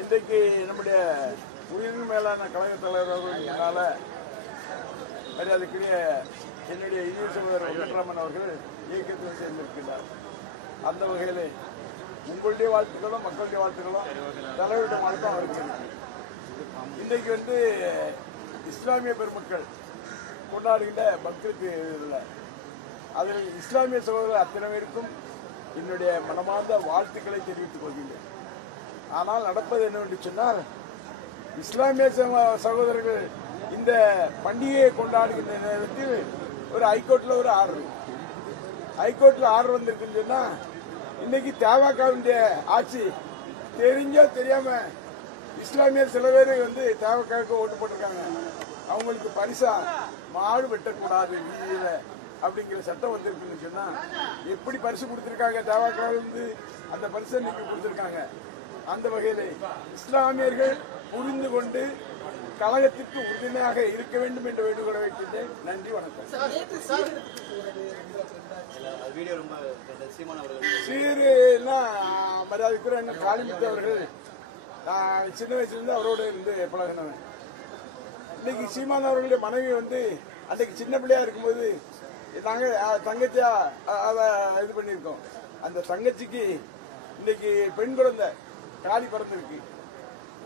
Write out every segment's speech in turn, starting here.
இன்றைக்கு நம்முடைய உயிரின் மேலான கழக தலைவர் அவர்களால மரியாதைக்குரிய என்னுடைய இனிய சகோதரர் வெங்கட்ராமன் அவர்கள் இயக்கத்தில் சேர்ந்திருக்கிறார். அந்த வகையில் உங்களுடைய வாழ்த்துக்களும் மக்களுடைய வாழ்த்துக்களும் தலைவருடைய வாழ்த்தும் அவருக்கு இருக்கு. இன்றைக்கு இஸ்லாமிய பெருமக்கள் கொண்டாடுகின்ற பக்ரீத் இல்லை, அதில் இஸ்லாமிய சகோதரர் அத்தனை பேருக்கும் என்னுடைய மனமார்ந்த வாழ்த்துக்களை தெரிவித்துக் கொள்கின்றேன். ஆனால் நடப்பது என்னவென்று சொன்னால், இஸ்லாமிய சகோதரர்கள் இந்த பண்டிகையை கொண்டாடுகின்ற நேரத்தில் ஒரு ஹைகோர்ட்ல ஒரு ஆர்டர் வந்திருக்குன்னு சொன்னா, இன்னைக்கு தேவகாவுடைய ஆட்சி தெரிஞ்சோ தெரியாம இஸ்லாமியர் சில பேர் தேவகாவுக்கு ஓட்டு போட்டிருக்காங்க. அவங்களுக்கு பரிசா மாடு வெட்டக்கூடாது வீதியில அப்படிங்கிற சட்டம் வந்திருக்குன்னு சொன்னா, எப்படி பரிசு கொடுத்திருக்காங்க தேவகாவிலிருந்து அந்த பரிசை இன்னைக்கு கொடுத்திருக்காங்க. அந்த வகையிலே இஸ்லாமியர்கள் புரிந்து கொண்டு கழகத்திற்கு உறுதுணையாக இருக்க வேண்டும் என்று வேண்டுகோளை வைக்கின்றேன். நன்றி, வணக்கம். சீருன்னா மரியாதைக்குரிய என்ன காளிமுத்து அவர்கள் சின்ன வயசுலேருந்து அவரோட இருந்து பழகினவன். இன்னைக்கு சீமான் அவர்களுடைய மனைவி அன்றைக்கு சின்ன பிள்ளையா இருக்கும்போது தங்கச்சியா அதை இது பண்ணியிருக்கோம். அந்த தங்கச்சிக்கு இன்னைக்கு பெண் குழந்தை காளி பிறந்திருக்கு.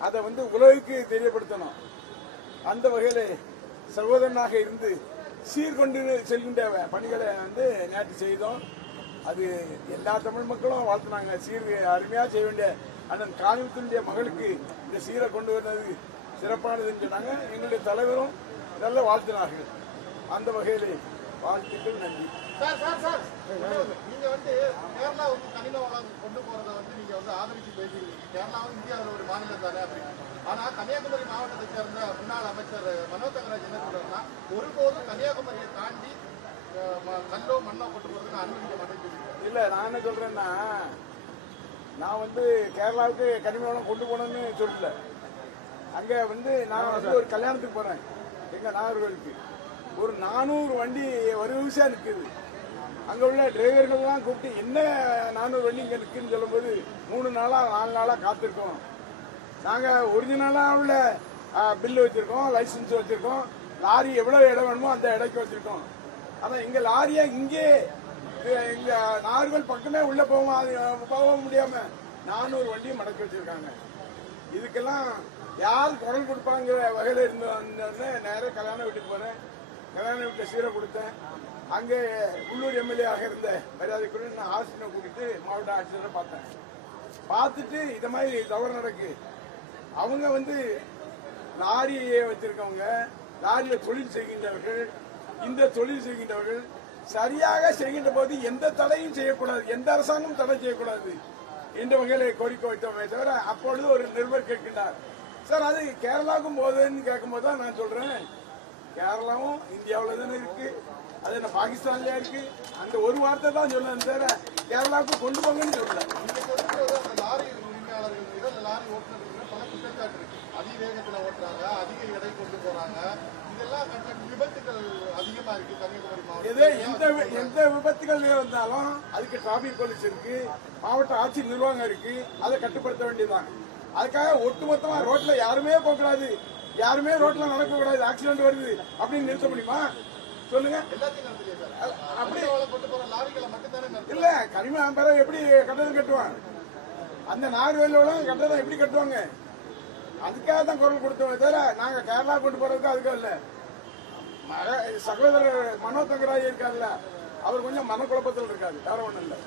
அதை உலகுக்கு தெரியப்படுத்தணும். அந்த வகையில் சகோதரனாக இருந்து சீர்கொண்டு செல்கின்ற பணிகளை நேற்று செய்தோம். அது எல்லா தமிழ் மக்களும் வாழ்த்துனாங்க. அருமையாக செய்ய வேண்டிய அண்ணன் காளிமுத்துடைய மகளுக்கு இந்த சீரை கொண்டு வந்தது சிறப்பானதுன்னு சொன்னாங்க. எங்களுடைய தலைவரும் நல்ல வாழ்த்தினார்கள். அந்த வகையிலே வாழ்த்துக்கள். நன்றி. நீங்க கேரளா கனிம வளம் கொண்டு போறதை நீங்க ஆதரிச்சு பேசியிருக்கீங்க. கேரளா இந்தியாவில் ஒரு மாநிலம் தானே அப்படின்னு. ஆனா கன்னியாகுமரி மாவட்டத்தை சேர்ந்த முன்னாள் அமைச்சர் மனோ தங்கராஜ் என்ன சொல்றாருன்னா, ஒருபோதும் கன்னியாகுமரியை தாண்டி கல்லோ மண்ணோ கொண்டு போறதுக்கு அனுமதிக்க மாட்டேங்குது. இல்ல, நான் என்ன சொல்றேன்னா, நான் கேரளாவுக்கு கனிம வளம் கொண்டு போனேன்னு சொல்லல. அங்க நான் ஒரு கல்யாணத்துக்கு போறேன் எங்க நாகர்கோவிலுக்கு. ஒரு 400 வண்டி வரிசையா நிற்குது. அங்க உள்ள டிரைவர்கள்லாம் கூப்பிட்டு என்ன 400 வண்டி இங்க நிற்குன்னு சொல்லும்போது 3 நாளா 4 நாளா காத்திருக்கோம். நாங்க ஒரிஜினலா உள்ள பில்லு வச்சிருக்கோம், லைசன்ஸ் வச்சிருக்கோம், லாரி எவ்வளவு இடம் வேணுமோ அந்த இடக்கு வச்சிருக்கோம். ஆனா எங்க லாரியா இங்கே எங்க நாகர்கோவில் பக்கமே உள்ள போக முடியாம 400 வண்டியை மடக்கி வச்சிருக்காங்க. இதுக்கெல்லாம் யார் குரல் கொடுப்பாங்கிற வகையில இருந்தோன்னு நேரம் கல்யாண வீட்டுக்கு போறேன். கல்யாண வீட்டில் சீரை கொடுத்தேன். அங்கே உள்ளூர் எம்எல்ஏ ஆக இருந்த மரியாதைக்குரிய நான் ஆசிரியரை கூட்டிட்டு மாவட்ட ஆட்சியரை பார்த்தேன். பார்த்துட்டு இந்த மாதிரி தவறு நடக்கு. அவங்க லாரியை வச்சிருக்கவங்க, லாரியை தொழில் செய்கின்றவர்கள், இந்த தொழில் செய்கின்றவர்கள் சரியாக செய்கின்ற போது எந்த தடையும் செய்யக்கூடாது, எந்த அரசாங்கமும் தடை செய்யக்கூடாது என்ற வகையில கோரிக்கை வைத்தோமே தவிர, அப்பொழுது ஒரு நிருபர் கேட்கின்றார், சார் அது கேரளாவுக்கும் போதுன்னு கேட்கும் போது தான் நான் சொல்றேன், கேரளாவும் இந்தியாவில் தானே இருக்கு, அது என்ன பாகிஸ்தான்லயா இருக்கு, அந்த ஒரு வார்த்தை தான் சொன்னேன் தவிர கேரளாவுக்கு கொண்டு போங்கன்னு சொல்லல. லாரி உரிமையாளர்கள் லாரி ஓட்டுநர்கள் பல குற்றச்சாட்டு இருக்கு. அதிக வேகத்தில் ஓட்டுறாங்க, அதிக எடை கொண்டு போறாங்க, இதெல்லாம் விபத்துகள் அதிகமா இருக்கு கன்னியாகுமரி மாவட்டம். எந்த விபத்துகள் இருந்தாலும் அதுக்கு டிராபிக் போலீஸ் இருக்கு, மாவட்ட ஆட்சி நிர்வாகம் இருக்கு, அதை கட்டுப்படுத்த வேண்டியதுதான். அதுக்காக ஒட்டுமொத்தமா ரோட்ல யாருமே போகக்கூடாது, யாருமே ரோட்ல நடக்க கூடாது, ஆக்சிடென்ட் வருது அப்படின்னு நிறுத்த முடியுமா சொல்லுங்க? அப்படி இல்ல, கனிம பெற எப்படி கட்டணம் கட்டுவான், அந்த நாகர்கோவிலோட கட்டணம் எப்படி கட்டுவாங்க? அதுக்காக தான் குரல் கொடுத்தோம் தவிர நாங்க கேரளா கொண்டு போறதுக்கு அதுக்காக இல்ல. சகோதரர் மனோ தங்கராஜ் இருக்காருல்ல, அவர் கொஞ்சம் மனக்குழப்பத்தில் இருக்காரு, வேற ஒண்ணும் இல்லை.